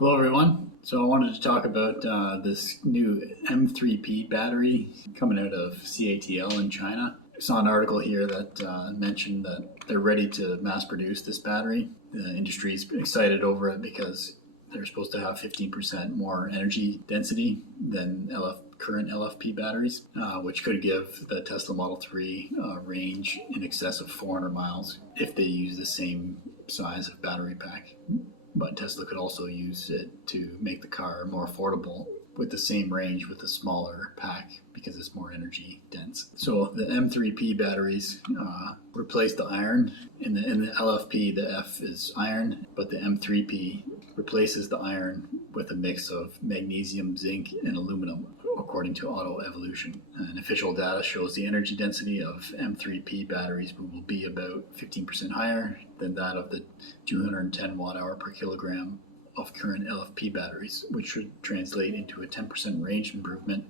Hello everyone. So I wanted to talk about this new M3P battery coming out of CATL in China. I saw an article here that mentioned that they're ready to mass produce this battery. The industry is excited over it because they're supposed to have 15% more energy density than current LFP batteries, which could give the Tesla Model 3 range in excess of 400 miles if they use the same size of battery pack. But Tesla could also use it to make the car more affordable with the same range with a smaller pack because it's more energy dense. So the M3P batteries replace the iron. In the LFP, the F is iron, but the M3P replaces the iron with a mix of magnesium, zinc, and aluminum, according to Auto Evolution. And official data shows the energy density of M3P batteries will be about 15% higher than that of the 210 watt-hour per kilogram of current LFP batteries, which should translate into a 10% range improvement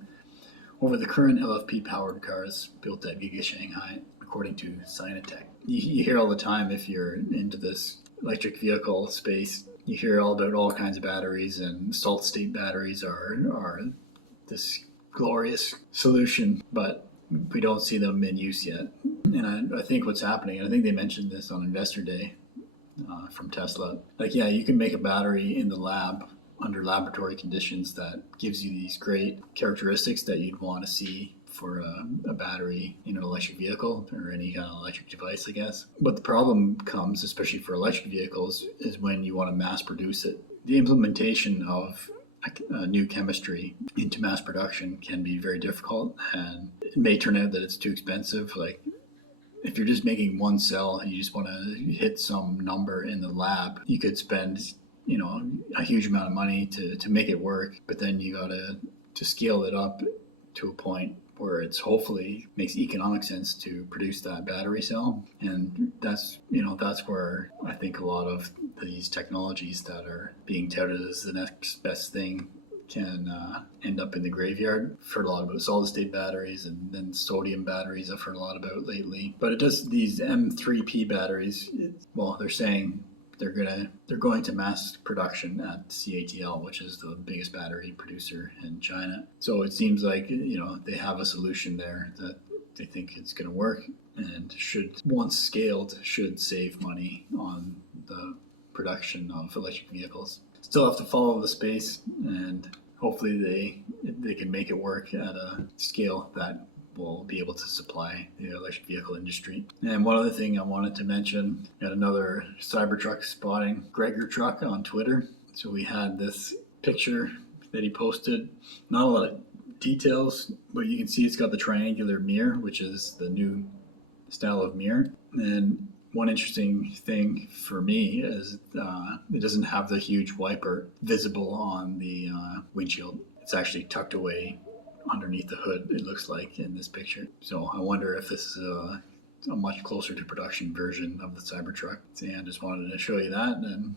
over the current LFP powered cars built at Giga Shanghai, according to Cleantechnica. You hear all the time, if you're into this electric vehicle space, you hear all about all kinds of batteries, and solid state batteries are this glorious solution, but we don't see them in use yet. And I think what's happening, and I think they mentioned this on Investor Day from Tesla, like, yeah, you can make a battery in the lab under laboratory conditions that gives you these great characteristics that you'd want to see for a battery in an electric vehicle or any kind of electric device, I guess. But the problem comes, especially for electric vehicles, is when you want to mass produce it. The implementation of new chemistry into mass production can be very difficult, and it may turn out that it's too expensive. Like, if you're just making one cell and you just want to hit some number in the lab, you could spend a huge amount of money to make it work, but then you gotta to scale it up to a point where it's hopefully makes economic sense to produce that battery cell. And that's where I think a lot of these technologies that are being touted as the next best thing can end up in the graveyard. I've heard a lot about solid state batteries, and then sodium batteries I've heard a lot about lately. But it does, these M3P batteries, they're saying they're going to mass production at CATL, which is the biggest battery producer in China. So it seems like they have a solution there that they think it's going to work, and once scaled, should save money on the production of electric vehicles. Still have to follow the space, and hopefully they can make it work at a scale that will be able to supply the electric vehicle industry. And one other thing I wanted to mention, got another Cybertruck spotting, Gregor Truck on Twitter. So we had this picture that he posted, not a lot of details, but you can see it's got the triangular mirror, which is the new style of mirror. And one interesting thing for me is it doesn't have the huge wiper visible on the windshield. It's actually tucked away underneath the hood, it looks like in this picture. So I wonder if this is a much closer to production version of the Cybertruck. So yeah, I just wanted to show you that and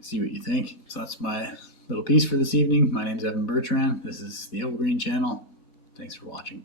see what you think. So that's my little piece for this evening. My name's Evan Bertrand. This is the Evergreen Channel. Thanks for watching.